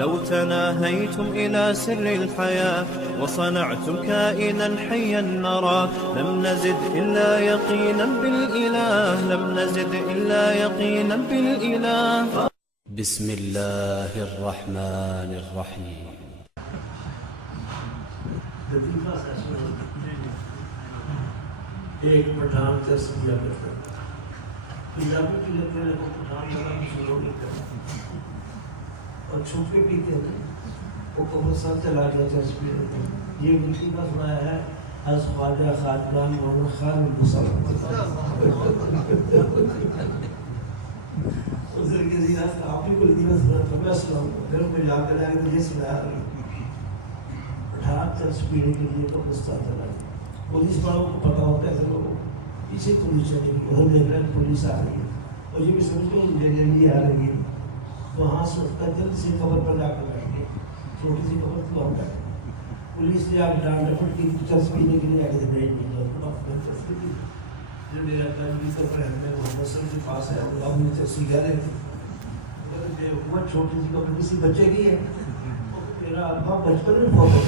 لو تناهيتم إلى سر الحياة وصنعتم كائنا حيا نرى لم نزد إلا يقينا بالإله لم نزد إلا يقينا بالإله. بسم الله الرحمن الرحيم. एक पठान दस दिया करता पंजाबी की लगते हैं पठान वाला शुरू नहीं करता और छुप के पीते हैं वो कब्रिस्तान चला गया चर्च पे ये उनकी बात सुनाया है हज़रत ख्वाजा खानदान मोहम्मद खान उधर के जी आप ही को दिवस मैं सुनाऊंगा फिर मैं याद कराया तो ये सुनाया पठान चर्च पीने के लिए कब्रिस्तान चला पुलिस वालों को पता होता है लोगों इसे पुलिस चलेगी उधर देख रहे हैं पुलिस आ रही है और ये भी समझ लो जल्दी आ रही है तो हाँ सोचता जल्दी से कबर पर जाकर बैठ गए छोटी सी कबर तो हम बैठे पुलिस ने आगे डांट डपट की चर्च पीने के लिए आगे भेज दिया जो मेरा कल तो मोहम्मद के पास है अब मुझे चर्ची कह रहे थे वो छोटी सी कबर किसी बच्चे की है मेरा अब्बा बचपन में बहुत